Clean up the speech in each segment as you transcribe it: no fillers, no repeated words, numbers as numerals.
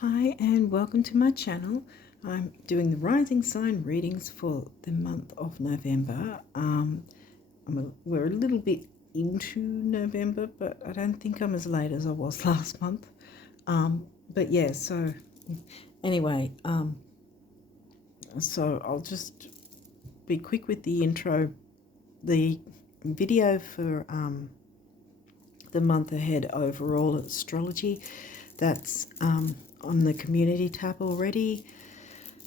Hi and welcome to my channel. I'm doing the rising sign readings for the month of November. We're a little bit into November, but I don't think I'm as late as I was last month. But yeah, so anyway, so I'll just be quick with the intro. The video for the month ahead overall astrology, that's on the community tab already,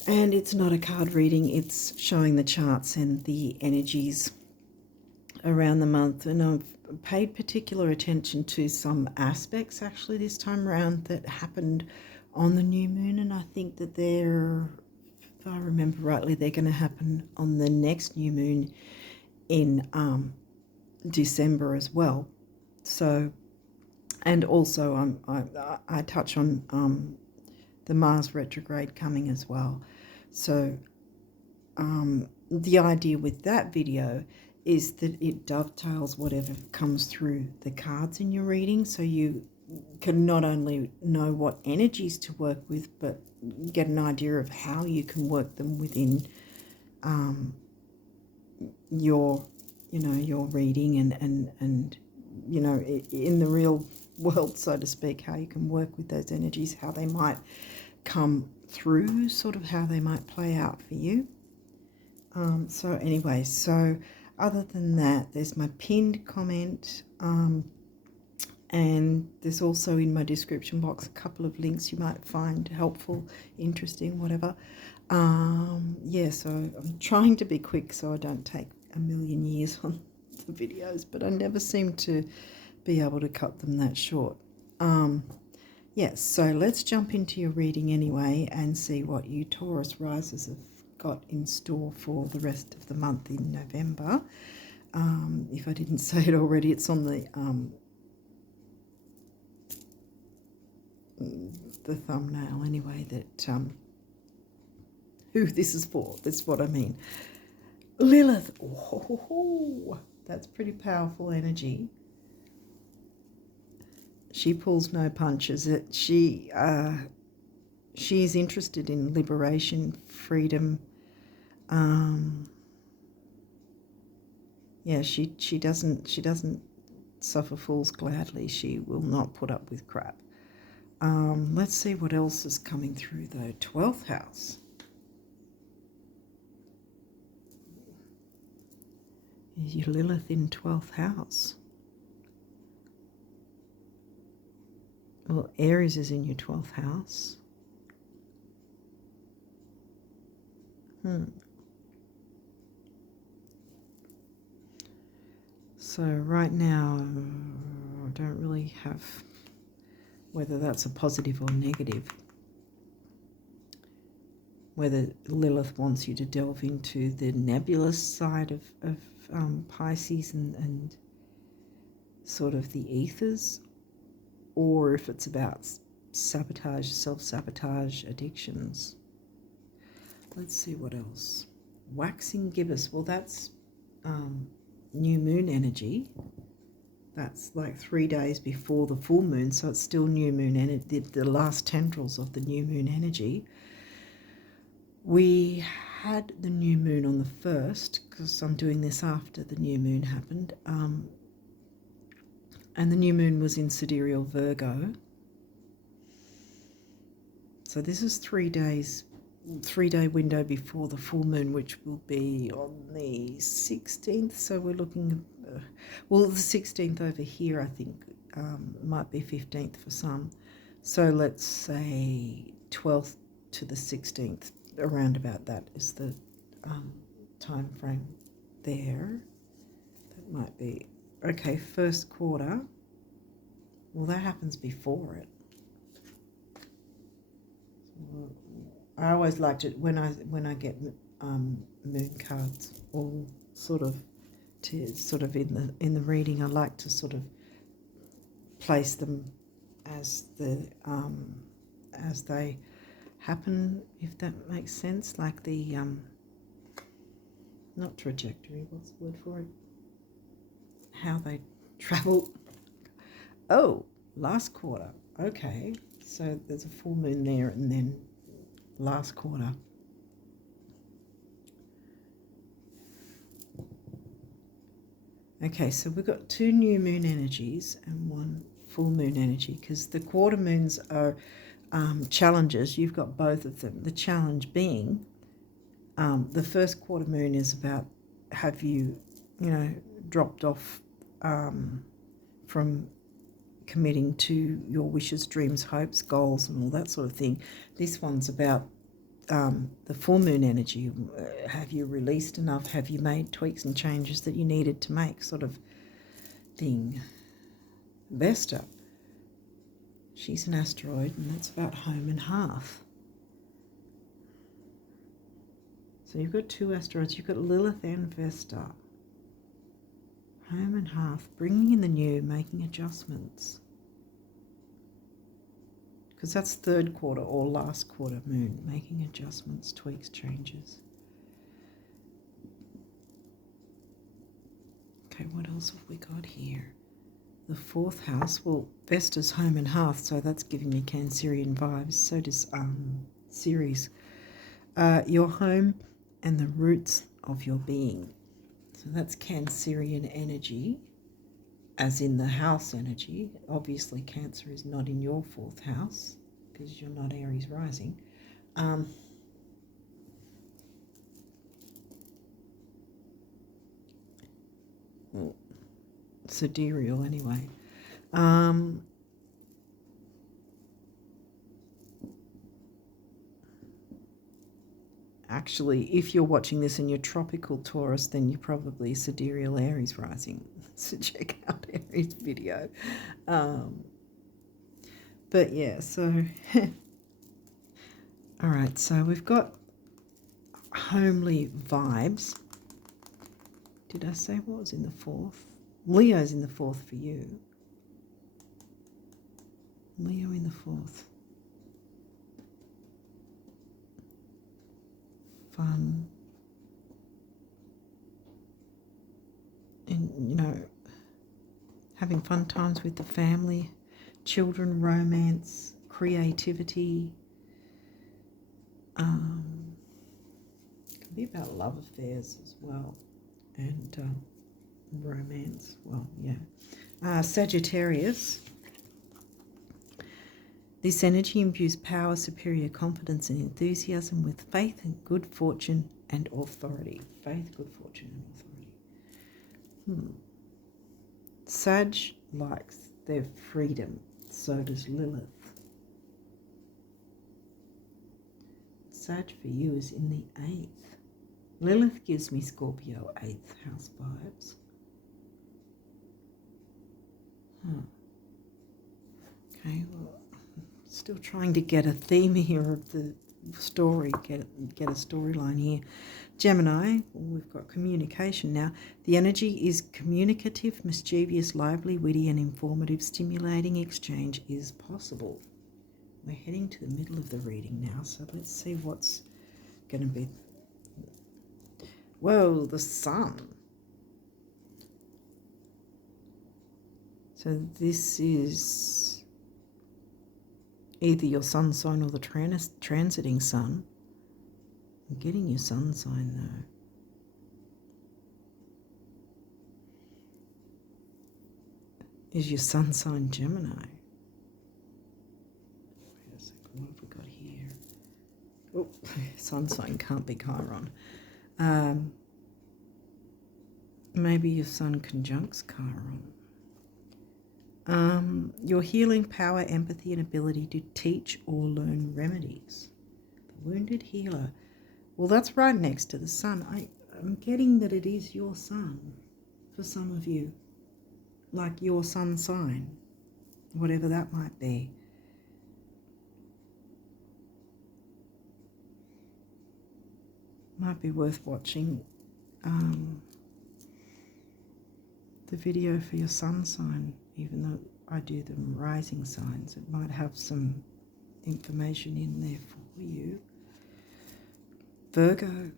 and it's not a card reading, it's showing the charts and the energies around the month. And I've paid particular attention to some aspects actually this time around that happened on the new moon, and I think that they're, if I remember rightly, they're going to happen on the next new moon in December as well. So, and also I touch on the Mars retrograde coming as well. So the idea with that video is that it dovetails whatever comes through the cards in your reading, so you can not only know what energies to work with, but get an idea of how you can work them within your reading and in the real world, so to speak, how you can work with those energies, how they might come through, sort of how they might play out for you. So anyway, so other than that, there's my pinned comment, and there's also in my description box a couple of links you might find helpful, interesting, whatever. Yeah, so I'm trying to be quick so I don't take a million years on the videos, but I never seem to be able to cut them that short. Yes, so let's jump into your reading anyway and see what you Taurus risers have got in store for the rest of the month in November. If I didn't say it already, it's on the thumbnail anyway, that who this is for. That's what I mean. Lilith. Oh, that's pretty powerful energy. She pulls no punches. She is interested in liberation, freedom. Yeah, she doesn't suffer fools gladly. She will not put up with crap. Let's see what else is coming through though. 12th house. Is your Lilith in 12th house? Well, Aries is in your 12th house. So right now, I don't really have whether that's a positive or negative. Whether Lilith wants you to delve into the nebulous side of Pisces and sort of the ethers, or if it's about sabotage, self-sabotage, addictions. Let's see what else. Waxing gibbous. Well, that's new moon energy. That's like 3 days before the full moon, so it's still new moon energy, the last tendrils of the new moon energy. We had the new moon on the 1st, because I'm doing this after the new moon happened, and the new moon was in sidereal Virgo. So this is 3 days, 3-day window before the full moon, which will be on the 16th. So we're looking, well, the 16th over here, I think, might be 15th for some. So let's say 12th to the 16th, around about that is the time frame there. That might be, okay, first quarter. Well, that happens before it. I always liked it when I get moon cards, all sort of in the reading. I like to sort of place them as they happen, if that makes sense. Like the not trajectory. What's the word for it? How they travel. Oh, last quarter. Okay. So there's a full moon there, and then last quarter. Okay, so we've got 2 new moon energies and 1 full moon energy, because the quarter moons are challenges. You've got both of them. The challenge being the first quarter moon is about, have you, dropped off from committing to your wishes, dreams, hopes, goals, and all that sort of thing. This one's about the full moon energy. Have you released enough? Have you made tweaks and changes that you needed to make, sort of thing. Vesta, she's an asteroid, and that's about home and hearth. So you've got 2 asteroids. You've got Lilith and Vesta. Home and hearth, bringing in the new, making adjustments. Because that's 3rd quarter or last quarter moon, making adjustments, tweaks, changes. Okay, what else have we got here? The 4th house, well, Vesta's home and hearth, so that's giving me Cancerian vibes. So does Ceres. Your home and the roots of your being. So that's Cancerian energy, as in the house energy. Obviously, Cancer is not in your 4th house because you're not Aries rising. Well, sidereal anyway. Actually, if you're watching this and you're tropical Taurus, then you're probably sidereal Aries rising. So check out Aries' video. But yeah, so all right, so we've got homely vibes. Did I say what was in the 4th? Leo's in the 4th for you. Leo in the 4th. Fun. And, having fun times with the family, children, romance, creativity. It can be about love affairs as well, and romance. Well, yeah. Sagittarius. This energy imbues power, superior confidence, and enthusiasm with faith and good fortune and authority. Faith, good fortune, and authority. Sag likes their freedom. So does Lilith. Sag for you is in the 8th. Lilith gives me Scorpio 8th house vibes. Okay, well, still trying to get a theme here of the story, get a storyline here. Gemini, well, we've got communication now. The energy is communicative, mischievous, lively, witty, and informative. Stimulating exchange is possible. We're heading to the middle of the reading now, so let's see what's going to be. Whoa, the sun. So this is either your sun sign or the transiting sun. I'm getting your sun sign though. Is your sun sign Gemini? Wait a second, what have we got here? Oh, sun sign can't be Chiron. Maybe your sun conjuncts Chiron. Your healing power, empathy, and ability to teach or learn remedies. The wounded healer. Well, that's right next to the sun. I'm getting that it is your sun for some of you. Like your sun sign, whatever that might be. Might be worth watching the video for your sun sign, even though I do them rising signs. It might have some information in there for you. Virgo.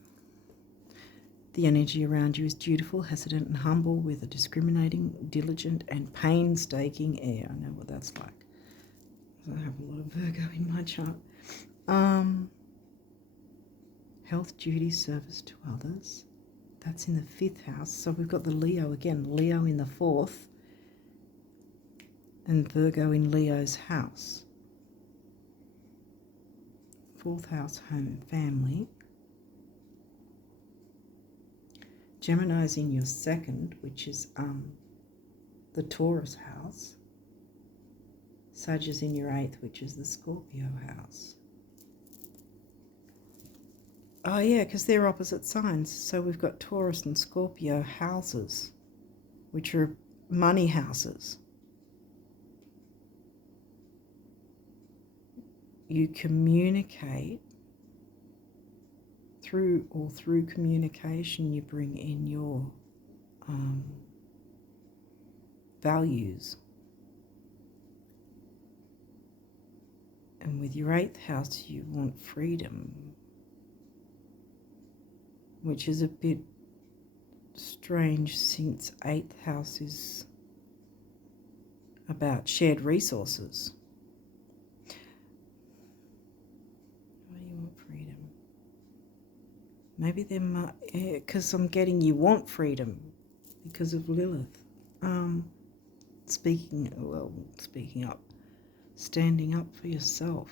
The energy around you is dutiful, hesitant, and humble, with a discriminating, diligent, and painstaking air. I know what that's like. I have a lot of Virgo in my chart. Health, duty, service to others. That's in the 5th house. So we've got the Leo again. Leo in the 4th. And Virgo in Leo's house. 4th house, home and family. Gemini's in your 2nd, which is the Taurus house. Sag is in your 8th, which is the Scorpio house. Oh yeah, because they're opposite signs. So we've got Taurus and Scorpio houses, which are money houses. You communicate through communication, you bring in your values. And with your 8th house, you want freedom, which is a bit strange since 8th house is about shared resources. Why do you want freedom? Maybe there might, because I'm getting you want freedom because of Lilith. Speaking up, standing up for yourself,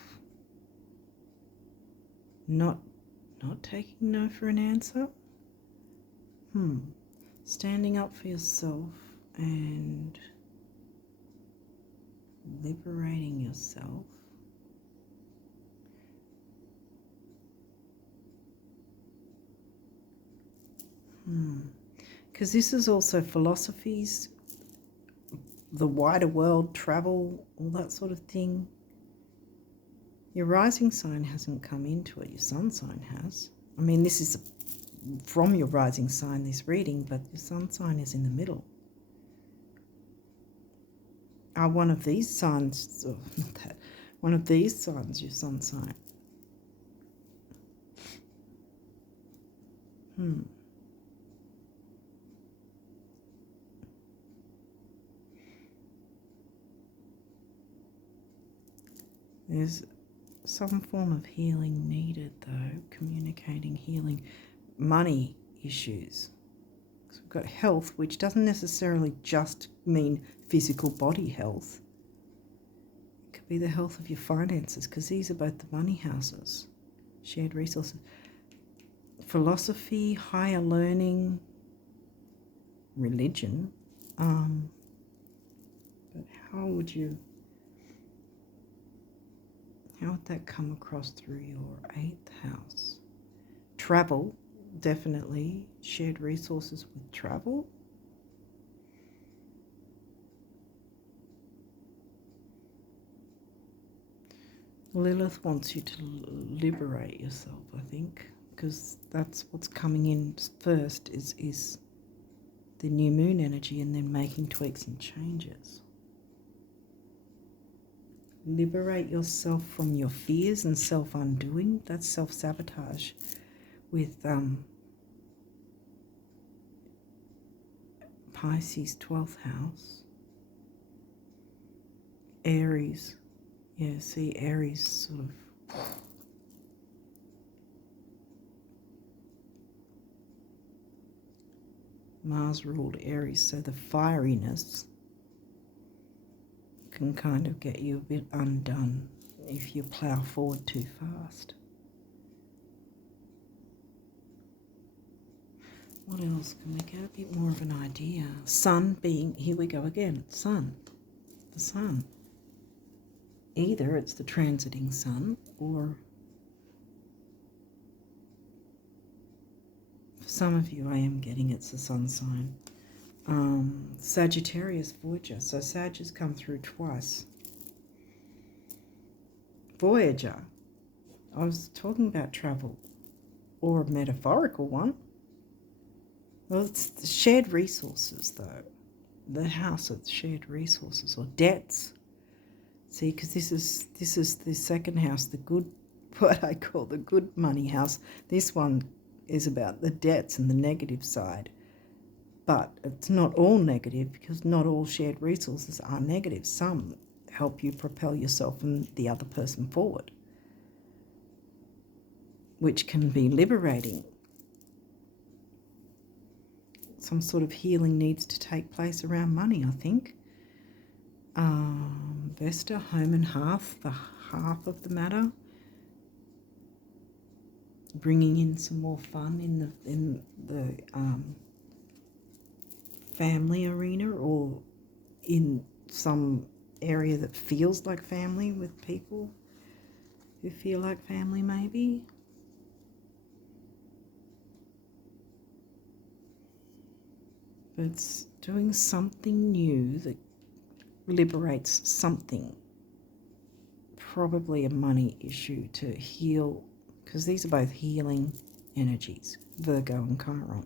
not taking no for an answer. Standing up for yourself and liberating yourself. Because this is also philosophies, the wider world, travel, all that sort of thing. Your rising sign hasn't come into it, your sun sign has. I mean, this is from your rising sign, this reading, but your sun sign is in the middle. One of these signs, not that, one of these signs, your sun sign. There's some form of healing needed, though, communicating, healing, money issues. So we've got health, which doesn't necessarily just mean physical body health. It could be the health of your finances, because these are both the money houses, shared resources. Philosophy, higher learning, religion. But how would that come across through your 8th house? Travel, definitely. Shared resources with travel. Lilith wants you to liberate yourself, I think, because that's what's coming in first is the new moon energy, and then making tweaks and changes. Liberate yourself from your fears and self-undoing. That's self-sabotage with Pisces 12th house. Aries. Yeah, see, Aries sort of Mars ruled Aries, so the fieriness can kind of get you a bit undone if you plough forward too fast. What else can we get a bit more of an idea? Sun being, here we go again, sun, the sun. Either it's the transiting sun, or for some of you I am getting it's the sun sign. Sagittarius Voyager, so Sag has come through twice. Voyager, I was talking about travel, or a metaphorical one. Well, it's the shared resources, though. The house of shared resources, or debts. See, because this is the 2nd house, the good, what I call the good money house. This one is about the debts and the negative side. But it's not all negative, because not all shared resources are negative. Some help you propel yourself and the other person forward, which can be liberating. Some sort of healing needs to take place around money, I think. Vesta, home and hearth, the half of the matter. Bringing in some more fun in the family arena, or in some area that feels like family, with people who feel like family maybe. But it's doing something new that liberates something, probably a money issue, to heal, because these are both healing energies, Virgo and Chiron.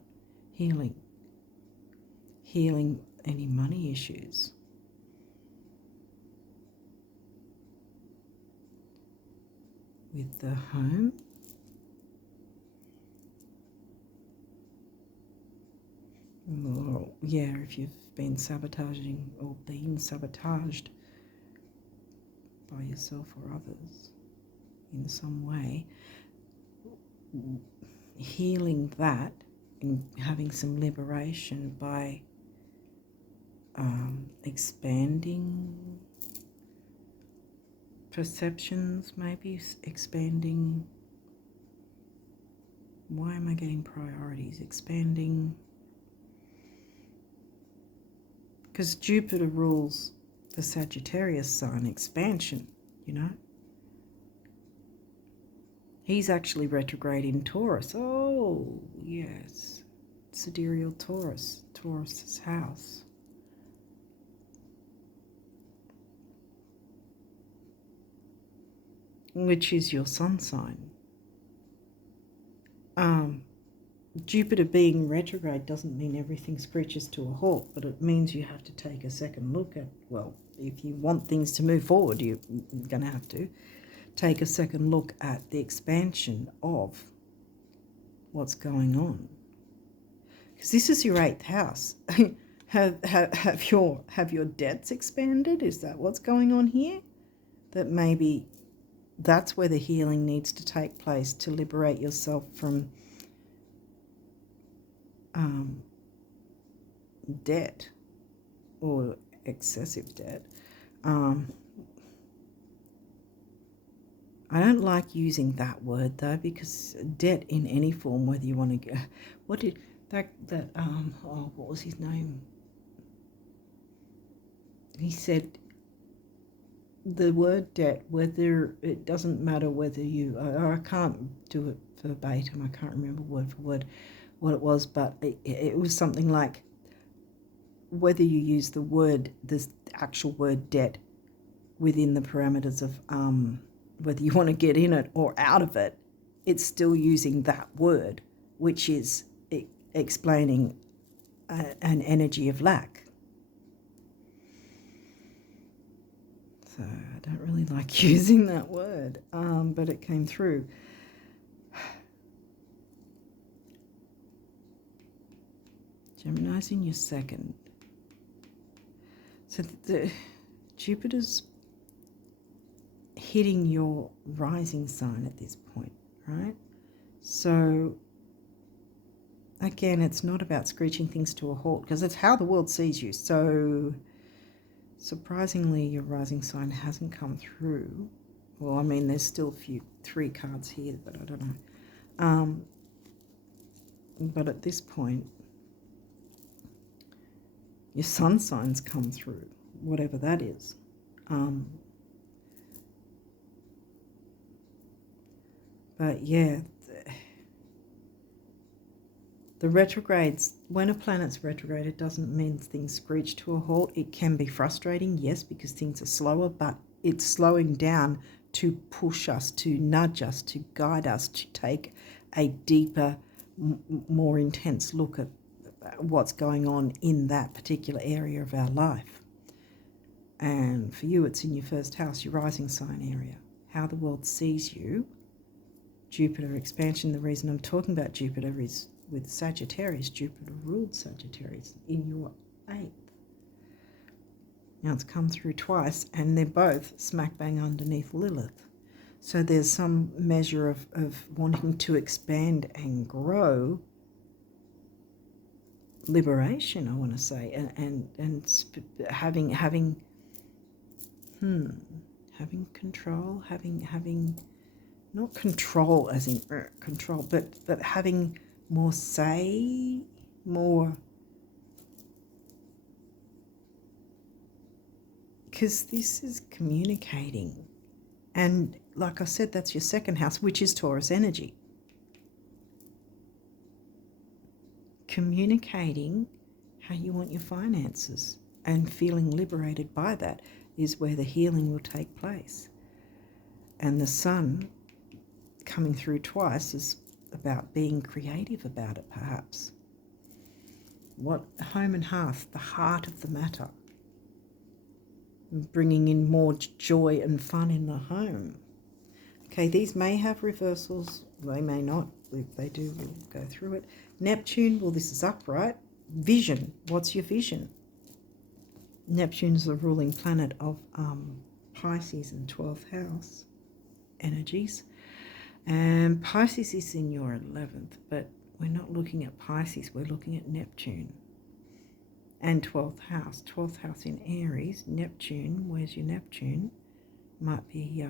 Healing any money issues. With the home, or, yeah, if you've been sabotaging or been sabotaged by yourself or others in some way, healing that and having some liberation by expanding perceptions, maybe expanding. Why am I getting priorities? Expanding, because Jupiter rules the Sagittarius sign, expansion, you know. He's actually retrograde in Taurus. Oh, yes. Sidereal Taurus, Taurus's house. Which is your sun sign. Jupiter being retrograde doesn't mean everything screeches to a halt, but it means you have to take a second look at, well, if you want things to move forward, you're going to have to take a second look at the expansion of what's going on. Because this is your 8th house. have your debts expanded? Is that what's going on here? That maybe that's where the healing needs to take place, to liberate yourself from debt or excessive debt. I don't like using that word though, because debt in any form, whether you want to get, what did that what was his name? He said the word debt, whether it doesn't matter whether you, I can't do it verbatim, I can't remember word for word what it was, but it was something like, whether you use the word, this actual word debt, within the parameters of whether you want to get in it or out of it, it's still using that word, which is explaining an energy of lack. So I don't really like using that word, but it came through. Gemini's in your 2nd. So Jupiter's hitting your rising sign at this point, right? So again, it's not about screeching things to a halt, because it's how the world sees you. So surprisingly, your rising sign hasn't come through. Well, I mean, there's still 3 cards here, but I don't know. But at this point, your sun signs come through, whatever that is. But yeah, the retrogrades, when a planet's retrograde, it doesn't mean things screech to a halt. It can be frustrating, yes, because things are slower, but it's slowing down to push us, to nudge us, to guide us, to take a deeper, more intense look at what's going on in that particular area of our life. And for you, it's in your 1st house, your rising sign area, how the world sees you. Jupiter expansion, the reason I'm talking about Jupiter is with Sagittarius. Jupiter ruled Sagittarius in your 8th. Now it's come through twice, and they're both smack bang underneath Lilith. So there's some measure of wanting to expand and grow, liberation, I want to say, and having control, having not control as in control, but having more say, more, because this is communicating. And like I said, that's your second house, which is Taurus energy. Communicating how you want your finances and feeling liberated by that is where the healing will take place. And the sun coming through twice is about being creative about it, perhaps. What home and hearth, the heart of the matter. Bringing in more joy and fun in the home. Okay, these may have reversals, they may not. If they do, we'll go through it. Neptune, well, this is upright. Vision, what's your vision? Neptune's the ruling planet of Pisces in 12th house energies. And Pisces is in your 11th, but we're not looking at Pisces, we're looking at Neptune. And 12th house in Aries, Neptune, where's your Neptune? Might be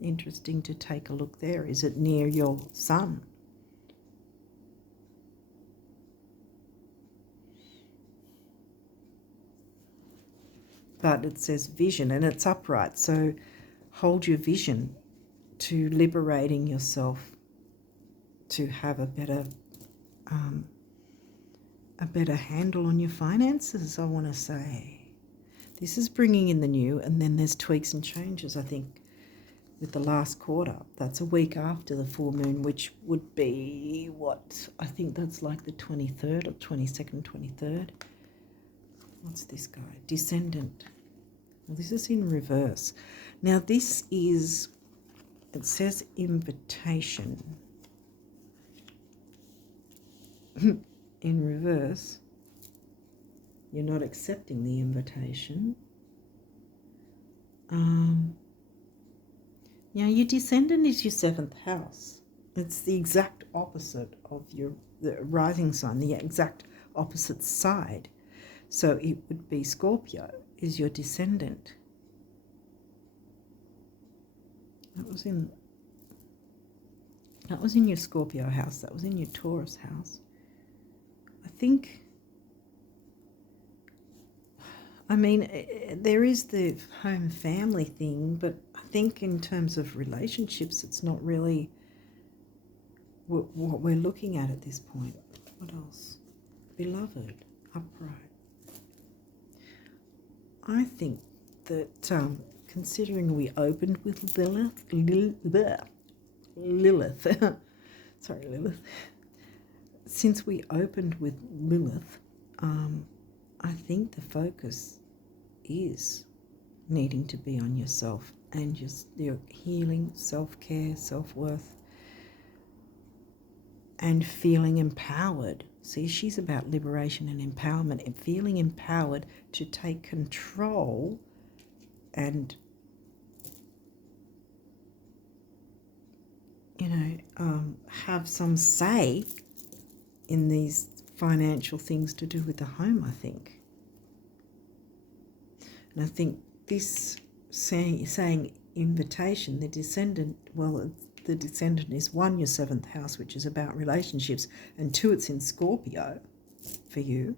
interesting to take a look there. Is it near your sun? But it says vision and it's upright, so hold your vision to liberating yourself to have a better handle on your finances, I want to say. This is bringing in the new, and then there's tweaks and changes, I think, with the last quarter. That's a week after the full moon, which would be what? I think that's like the 23rd or 22nd, 23rd. What's this guy? Descendant. Well, this is in reverse. Now this is, it says invitation. In reverse, you're not accepting the invitation. Now your descendant is your 7th house. It's the exact opposite of the rising sign, the exact opposite side. So it would be Scorpio is your descendant. That was in your Scorpio house. That was in your Taurus house. I think, I mean, there is the home family thing, but I think in terms of relationships, it's not really what we're looking at this point. What else? Beloved, upright. I think that considering we opened with Lilith, sorry, Lilith. Since we opened with Lilith, I think the focus is needing to be on yourself and just your healing, self-care, self-worth, and feeling empowered. See, she's about liberation and empowerment, and feeling empowered to take control and, have some say in these financial things to do with the home, I think. And I think this saying invitation, the descendant, well, the descendant is 1, your 7th house, which is about relationships, and 2, it's in Scorpio for you.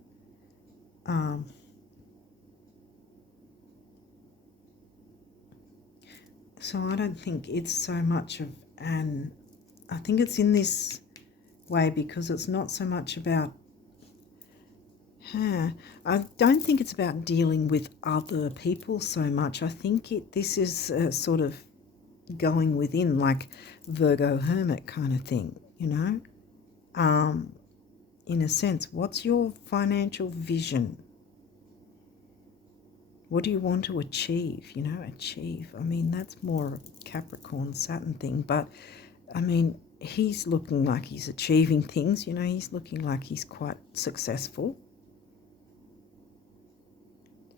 So I don't think it's so much of I think it's in this way because it's not so much about, I don't think it's about dealing with other people so much. I think this is sort of going within, like Virgo hermit kind of thing, in a sense. What's your financial vision? What do you want to achieve? Achieve. I mean, that's more a Capricorn Saturn thing, but I mean, he's looking like he's achieving things, he's looking like he's quite successful.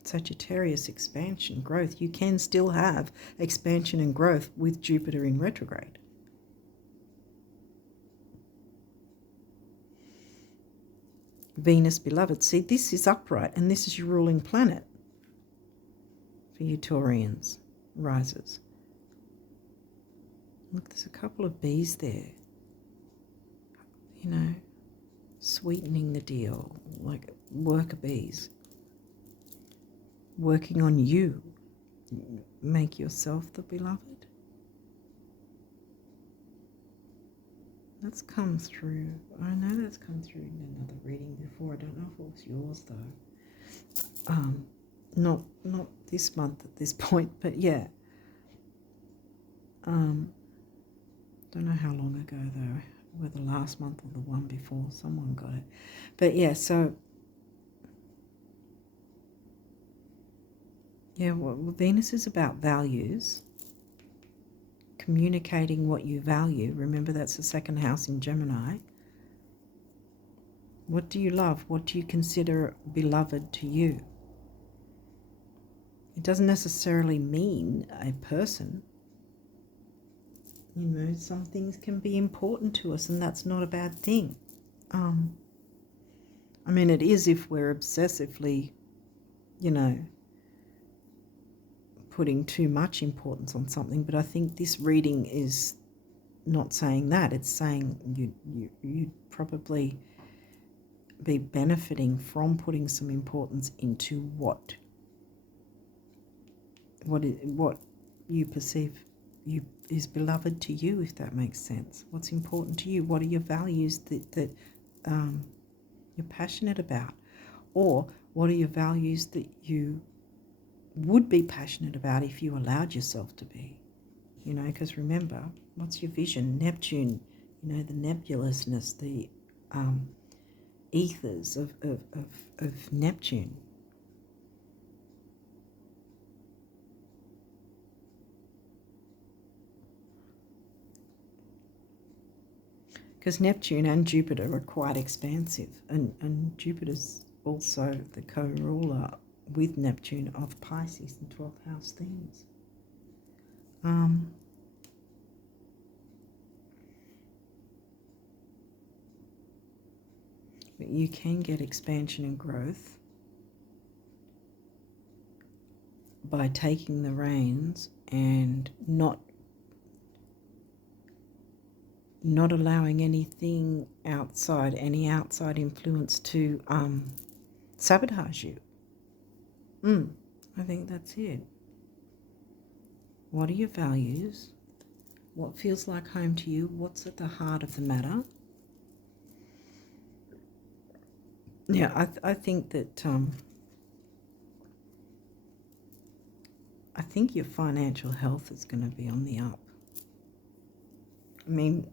Sagittarius, expansion, growth. You can still have expansion and growth with Jupiter in retrograde. Venus, beloved. See, this is upright, and this is your ruling planet for you Taurians, risers. Look, there's a couple of bees there. You know, sweetening the deal, like worker bees. Working on you. Make yourself the beloved. That's come through. I know that's come through in another reading before. I don't know if it was yours though. Not this month at this point, but yeah. Don't know how long ago though, whether last month or the one before, someone got it. But yeah, so yeah, well, Venus is about values, communicating what you value. Remember, that's the second house in Gemini. What do you love? What do you consider beloved to you? It doesn't necessarily mean a person. You know, some things can be important to us, and that's not a bad thing. I mean, it is if we're obsessively, you know, putting too much importance on something. But I think this reading is not saying that. It's saying you'd probably be benefiting from putting some importance into what you perceive is beloved to you, if that makes sense. What's important to you? What are your values that you're passionate about? Or what are your values that you would be passionate about if you allowed yourself to be? You know, because remember, what's your vision? Neptune, you know, the nebulousness, the ethers of Neptune. Because Neptune and Jupiter are quite expansive, and Jupiter's also the co-ruler with Neptune of Pisces and 12th house themes. But you can get expansion and growth by taking the reins and not allowing anything outside, any outside influence to sabotage you. I think that's it. What are your values? What feels like home to you? What's at the heart of the matter? Yeah, I think that I think your financial health is going to be on the up. I mean,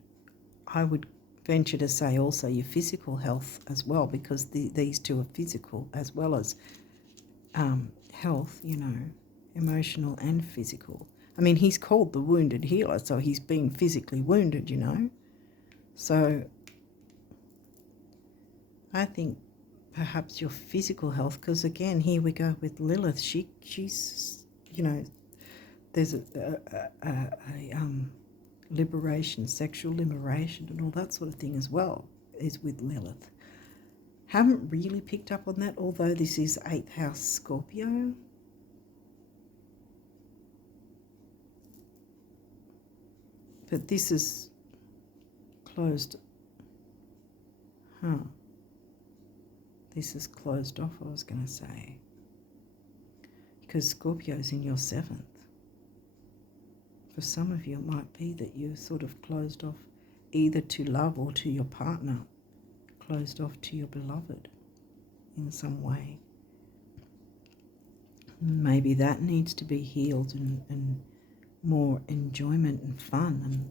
I would venture to say also your physical health as well, because these two are physical as well as health, you know, emotional and physical. I mean, he's called the wounded healer, so he's been physically wounded, you know. So I think perhaps your physical health, because again, here we go with Lilith. She's, you know, there's a liberation, sexual liberation and all that sort of thing as well is with Lilith. Haven't really picked up on that, although this is 8th house Scorpio. But this is closed. This is closed off, I was going to say. Because Scorpio's in your 7th. For some of you, it might be that you're sort of closed off either to love or to your partner, closed off to your beloved in some way. Maybe that needs to be healed and more enjoyment and fun. And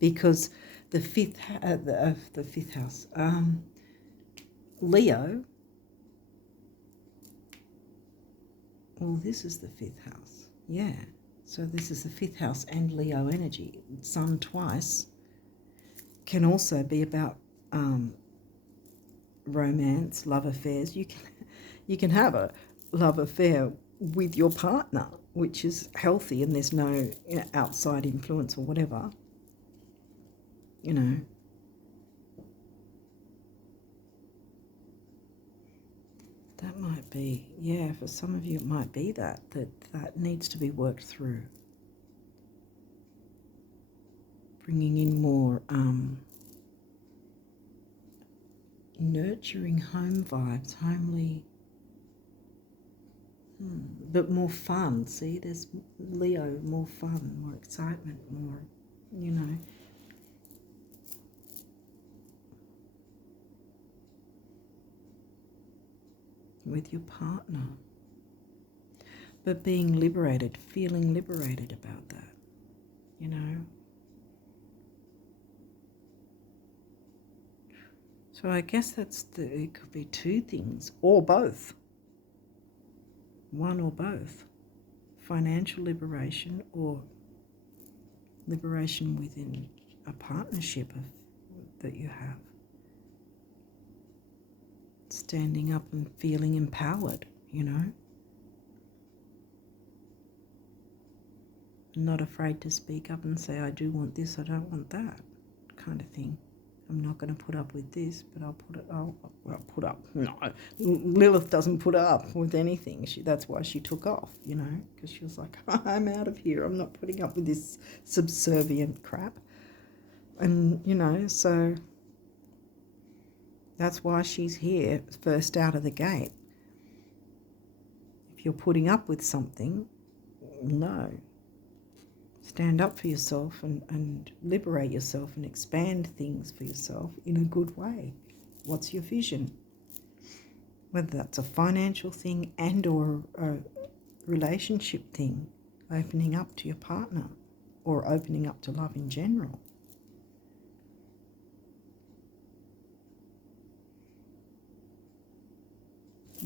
because the fifth house, Leo, well, this is the 5th house, yeah. So this is the 5th house and Leo energy. Sun twice can also be about romance, love affairs. You can have love affair with your partner, which is healthy and there's no outside influence or whatever, you know. That might be, yeah, for some of you it might be that needs to be worked through. Bringing in more nurturing home vibes, homely, but more fun. See, there's Leo, more fun, more excitement, more, you know. With your partner. But being liberated, feeling liberated about that, you know. So I guess it could be two things, or both. One or both. Financial liberation or liberation within a partnership that you have. Standing up and feeling empowered, you know. Not afraid to speak up and say, I do want this, I don't want that, kind of thing. I'm not going to put up with this, but I'll put up. No, Lilith doesn't put up with anything. That's why she took off, you know, because she was like, I'm out of here. I'm not putting up with this subservient crap. And, you know, so that's why she's here first out of the gate. If you're putting up with something, no. Stand up for yourself and liberate yourself and expand things for yourself in a good way. What's your vision? Whether that's a financial thing and or a relationship thing, opening up to your partner or opening up to love in general.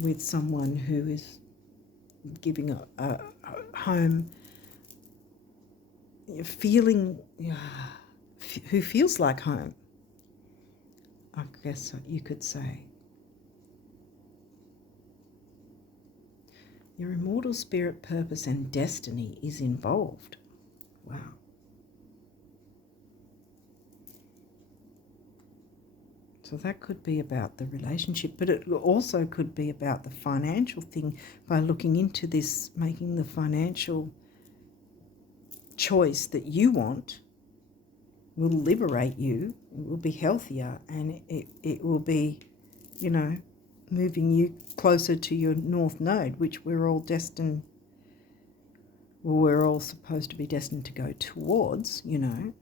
With someone who is giving a home, feeling, who feels like home, I guess you could say. Your immortal spirit, purpose and destiny is involved. Wow. So that could be about the relationship, but it also could be about the financial thing by looking into this, making the financial choice that you want will liberate you, it will be healthier, and it will be, you know, moving you closer to your north node, which we're all destined, well, we're all supposed to be destined to go towards, you know.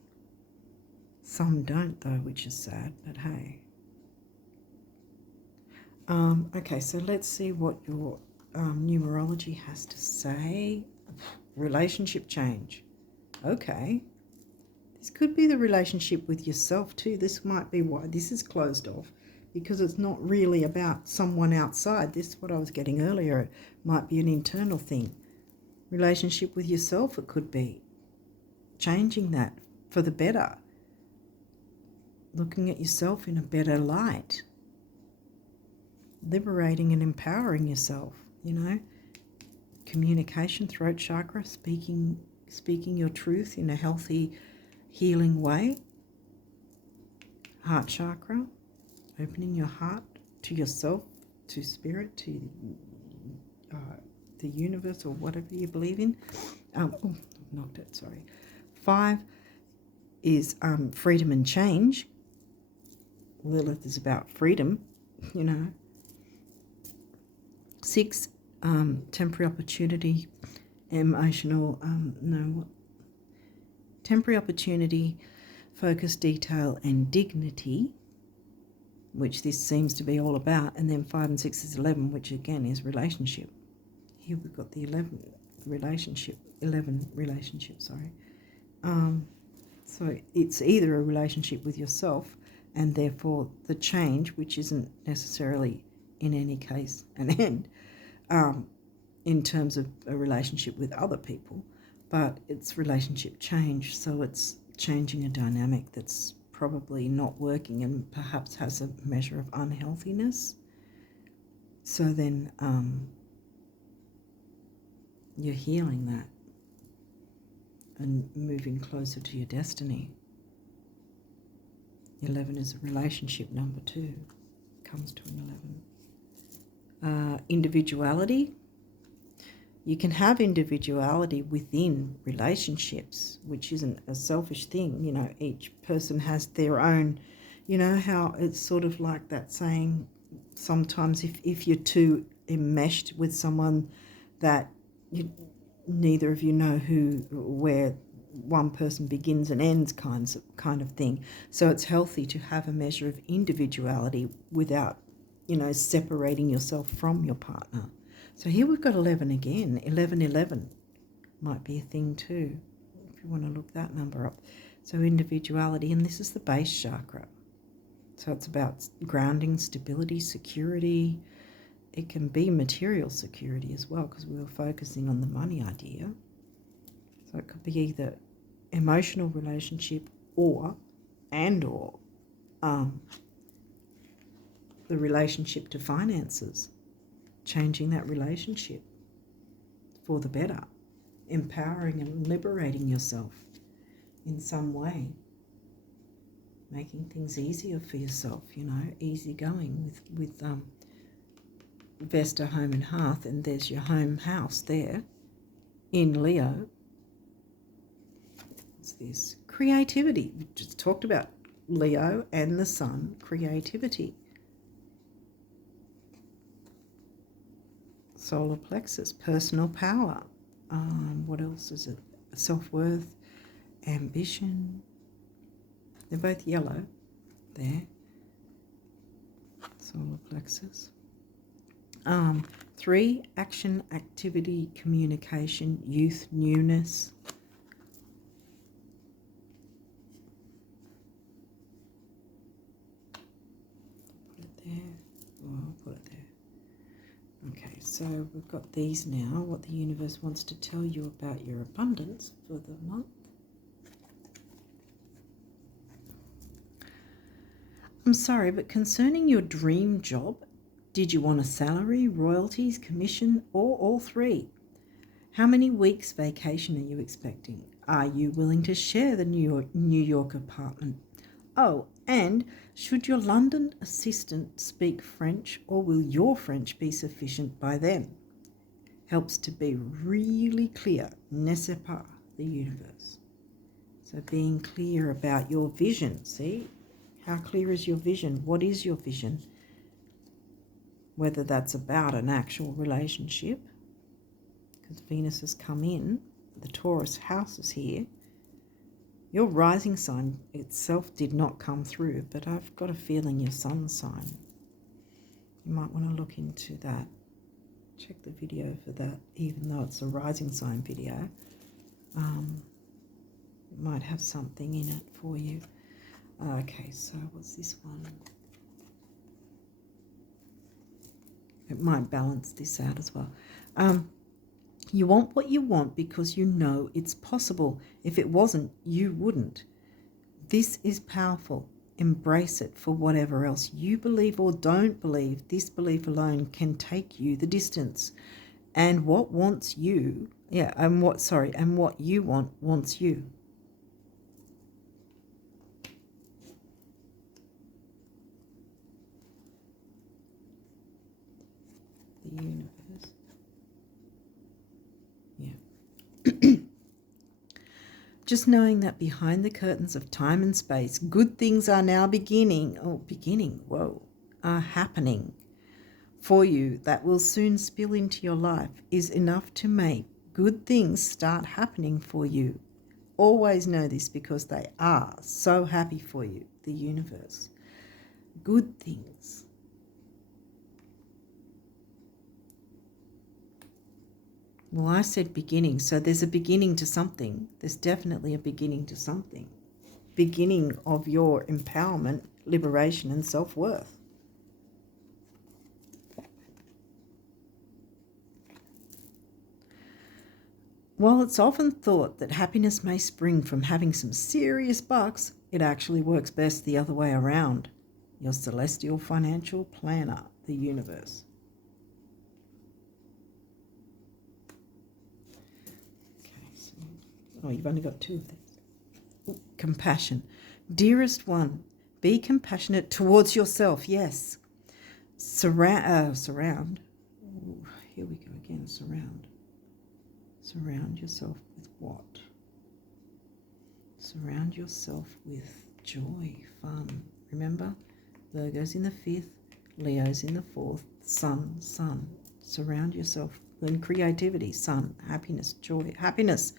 Some don't though, which is sad, but hey. Okay, so let's see what your numerology has to say. Relationship change. Okay. This could be the relationship with yourself too. This might be why this is closed off, because it's not really about someone outside. This is what I was getting earlier. It might be an internal thing. Relationship with yourself, it could be. Changing that for the better. Looking at yourself in a better light. Liberating and empowering yourself, you know. Communication, throat chakra, speaking your truth in a healthy, healing way. Heart chakra, opening your heart to yourself, to spirit, to the universe or whatever you believe in. I've knocked it, sorry. 5 is freedom and change. Lilith is about freedom, you know. 6, temporary opportunity, emotional, temporary opportunity, focus, detail, and dignity, which this seems to be all about. And then 5 and 6 is 11, which again is relationship. Here we've got the 11 relationship, sorry. So it's either a relationship with yourself and therefore the change, which isn't necessarily in any case an end, in terms of a relationship with other people, but it's relationship change. So it's changing a dynamic that's probably not working and perhaps has a measure of unhealthiness. So then You're healing that and moving closer to your destiny. 11 is a relationship number too. Comes to an 11. Individuality. You can have individuality within relationships, which isn't a selfish thing. You know, each person has their own, you know how it's sort of like that saying, sometimes if you're too enmeshed with someone that neither of you know where one person begins and ends kind of thing. So it's healthy to have a measure of individuality without, you know, separating yourself from your partner. So here we've got 11 again. 1111 might be a thing too, if you want to look that number up. So individuality, and this is the base chakra. So it's about grounding, stability, security. It can be material security as well, because we were focusing on the money idea. So it could be either emotional relationship or the relationship to finances. Changing that relationship for the better. Empowering and liberating yourself in some way. Making things easier for yourself, you know, easy going with Vesta, home and hearth, and there's your home house there in Leo. What's this? Creativity. We just talked about Leo and the sun, creativity. Solar plexus, personal power. What else is it? Self-worth, ambition. They're both yellow there. Solar plexus. 3, action, activity, communication, youth, newness. Put it there. Oh, I'll put it there. Okay, so we've got these now, what the universe wants to tell you about your abundance for the month. I'm sorry, but concerning your dream job, did you want a salary, royalties, commission, or all 3? How many weeks vacation are you expecting? Are you willing to share the New York apartment? Oh, and should your London assistant speak French, or will your French be sufficient by then? Helps to be really clear. Ne sais pas, the universe. So being clear about your vision. See? How clear is your vision? What is your vision? Whether that's about an actual relationship, because Venus has come in, the Taurus house is here. Your rising sign itself did not come through, but I've got a feeling your sun sign. You might want to look into that. Check the video for that, even though it's a rising sign video. It might have something in it for you. Okay, so what's this one? It might balance this out as well. You want what you want because you know it's possible. If it wasn't, you wouldn't. This is powerful. Embrace it for whatever else you believe or don't believe. This belief alone can take you the distance. And what wants you, and what you want wants you. The universe. Just knowing that behind the curtains of time and space, good things are now are happening for you that will soon spill into your life is enough to make good things start happening for you. Always know this because they are so happy for you, the universe. Good things. Well, I said beginning, so there's a beginning to something. There's definitely a beginning to something. Beginning of your empowerment, liberation, and self-worth. While it's often thought that happiness may spring from having some serious bucks, it actually works best the other way around. Your celestial financial planner, the universe. Oh, you've only got 2 of these. Ooh, compassion. Dearest one, be compassionate towards yourself. Yes. Surround. Ooh, here we go again. Surround. Surround yourself with what? Surround yourself with joy, fun. Remember, Virgo's in the 5th, Leo's in the 4th, sun. Surround yourself with creativity, sun, happiness, joy, happiness.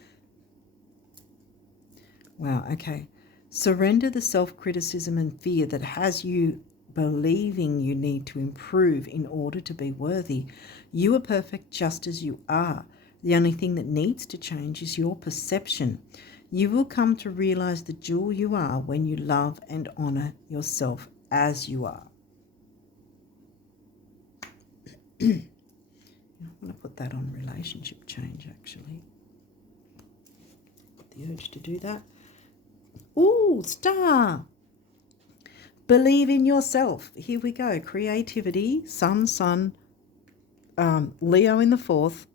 Wow, okay. Surrender the self-criticism and fear that has you believing you need to improve in order to be worthy. You are perfect just as you are. The only thing that needs to change is your perception. You will come to realize the jewel you are when you love and honor yourself as you are. I'm going to put that on relationship change, actually. Got the urge to do that. Ooh, star. Believe in yourself. Here we go. Creativity, sun, Leo in the 4th,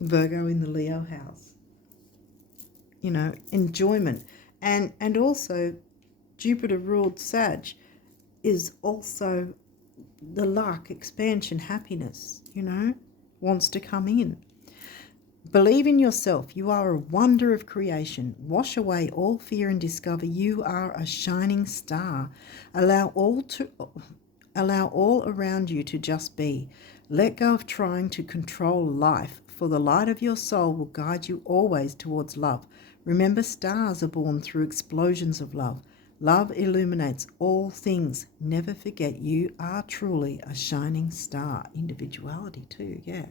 Virgo in the Leo house. You know, enjoyment. And also Jupiter ruled Sag is also the luck, expansion, happiness, you know, wants to come in. Believe in yourself. You are a wonder of creation. Wash away all fear and discover you are a shining star. Allow all around you to just be. Let go of trying to control life, for the light of your soul will guide you always towards love. Remember, stars are born through explosions of love. Love illuminates all things. Never forget you are truly a shining star. Individuality too, yeah.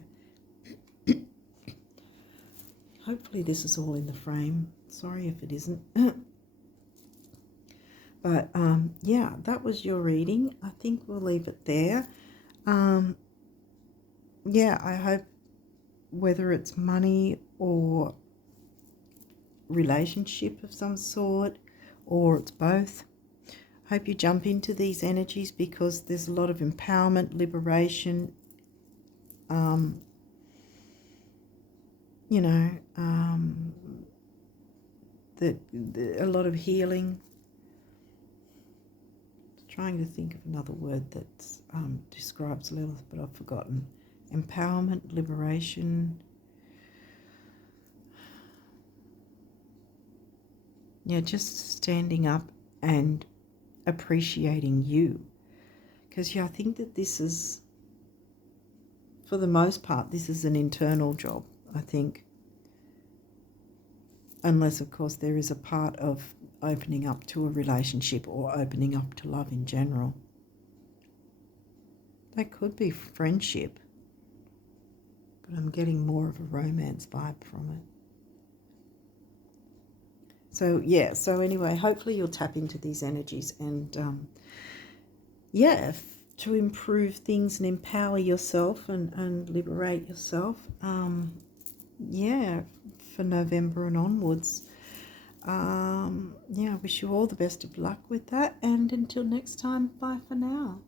Hopefully this is all in the frame. Sorry if it isn't. But yeah, that was your reading. I think we'll leave it there. Yeah, I hope whether it's money or relationship of some sort, or it's both, hope you jump into these energies, because there's a lot of empowerment, liberation, you know, a lot of healing. Trying to think of another word that describes Lilith, but I've forgotten. Empowerment, liberation. Yeah, just standing up and appreciating you. Because yeah, I think that this is, for the most part, this is an internal job, I think. Unless, of course, there is a part of opening up to a relationship or opening up to love in general. That could be friendship, but I'm getting more of a romance vibe from it. So, yeah, so anyway, hopefully you'll tap into these energies and, yeah, to improve things and empower yourself and liberate yourself. Yeah, for November and onwards. Yeah, I wish you all the best of luck with that. And until next time, bye for now.